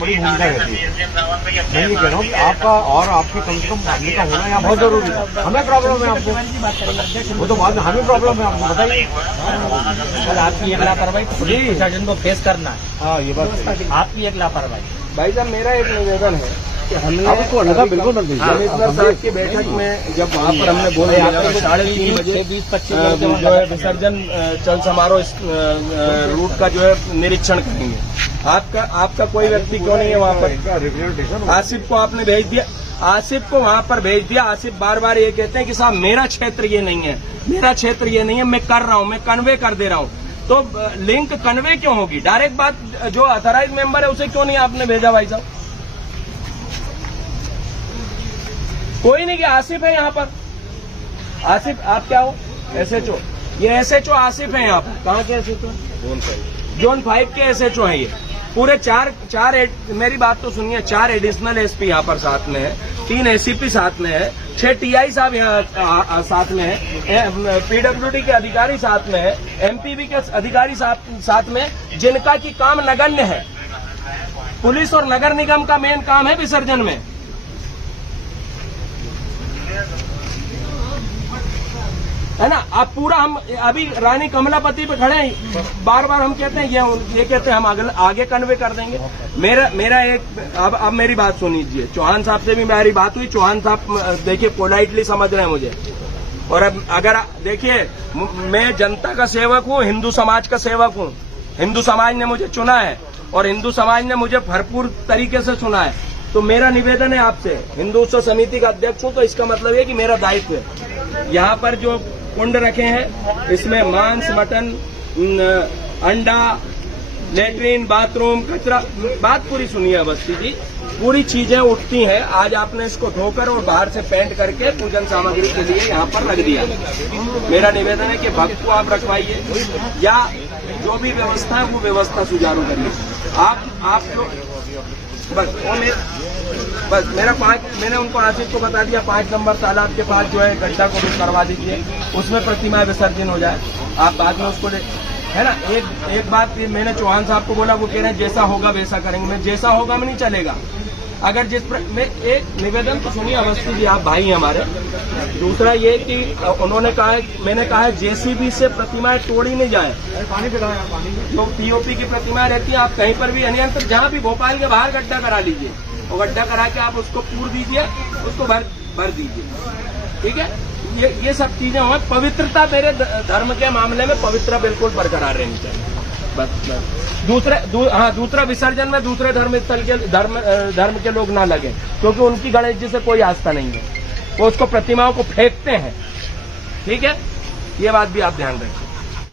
बड़ी भूमिका रहती है। मैं ये कह रहा हूँ कि आपका और आपकी कम से कम फैमिली का होना यहाँ बहुत जरूरी है। हमें प्रॉब्लम है आपको, वो तो बाद में हमें प्रॉब्लम है आपको, बताइए। सर आपकी एक लापरवाही प्रशासन को फेस करना है। हाँ ये बात सही। आपकी एक लापरवाही। भाई साहब मेरा एक निवेदन है कि हमने बिल्कुल कमिश्नर साहब की बैठक में जब वहाँ पर हमने बोल दिया 3:30 बजे 20-25 जो है विसर्जन चल समारोह रूट का जो है निरीक्षण करेंगे। आपका कोई व्यक्ति क्यों नहीं है वहाँ पर? आसिफ को आपने भेज दिया, आसिफ को वहाँ पर भेज दिया। आसिफ बार बार ये कहते हैं कि साहब मेरा क्षेत्र ये नहीं है, मेरा क्षेत्र ये नहीं है, मैं कर रहा हूँ, मैं कन्वे कर दे रहा हूँ। तो लिंक कन्वे क्यों होगी? डायरेक्ट बात जो ऑथराइज मेंबर है उसे क्यों नहीं आपने भेजा भाई साहब? कोई नहीं कि आसिफ है यहाँ पर। आसिफ आप क्या हो? SHO। ये SHO आसिफ है यहाँ पर। कहाँ के SHO? जोन 5 के SHO है ये। पूरे चार मेरी बात तो सुनिए, 4 एडिशनल SP यहाँ पर साथ में है, 3 ACP साथ में है, 6 TI साहब यहाँ साथ में है, PWD के अधिकारी साथ में है, MPB के अधिकारी साथ में, जिनका की काम नगण्य है। पुलिस और नगर निगम का मेन काम है विसर्जन में, है ना। अब पूरा हम अभी रानी कमलापति पे खड़े हैं, बार बार हम कहते हैं ये कहते हैं हम आगे कन्वे कर देंगे। मेरा एक अब मेरी बात सुनिए। चौहान साहब से भी मेरी बात हुई। चौहान साहब देखिए पोलाइटली समझ रहे हैं मुझे। और अब अगर देखिए मैं जनता का सेवक हूँ, हिंदू समाज का सेवक हूँ। हिंदू समाज ने मुझे चुना है और हिंदू समाज ने मुझे भरपूर तरीके से चुना है। तो मेरा निवेदन है आपसे, हिंदू उत्सव समिति का अध्यक्ष हूँ, तो इसका मतलब है कि मेरा दायित्व है। यहाँ पर जो कुंड रखे हैं इसमें मांस, मटन, अंडा, लेट्रिन, बाथरूम, कचरा, बात पूरी सुनिए अवस्थी जी, पूरी चीजें उठती हैं। आज आपने इसको धोकर और बाहर से पेंट करके पूजन सामग्री के लिए यहाँ पर रख दिया। मेरा निवेदन है कि भक्त को आप रखवाइए या जो भी व्यवस्था है वो व्यवस्था सुचारू करिए। आप लोग बस मेरा 5, मैंने उनको आसिफ को बता दिया, 5 नंबर तालाब के पास जो है गड्ढा को भी करवा दीजिए, उसमें प्रतिमा विसर्जन हो जाए। आप बाद में उसको है ना। एक बात मैंने चौहान साहब को बोला, वो कह रहे हैं जैसा होगा वैसा करेंगे। मैं जैसा होगा में नहीं चलेगा। अगर मैं एक निवेदन तो सुनिए अवस्थी जी, आप भाई हैं हमारे। दूसरा ये कि उन्होंने कहा है, मैंने कहा है JCB से प्रतिमाएं तोड़ी नहीं जाए। जो POP की प्रतिमाएं रहती है आप कहीं पर भी अन्यंत्र जहाँ भी भोपाल के बाहर गड्ढा करा लीजिए और गड्ढा करा के आप उसको पूर दीजिए, उसको भर दीजिए, ठीक है। ये सब चीजें हो। पवित्रता मेरे धर्म के मामले में पवित्रता बिल्कुल बरकरार रहनी चाहिए। बस दूसरा विसर्जन में दूसरे धर्म स्थल के धर्म के लोग ना लगे, क्योंकि उनकी गणेश जी से कोई आस्था नहीं है। वो उसको प्रतिमाओं को फेंकते हैं, ठीक है। ये बात भी आप ध्यान रखें।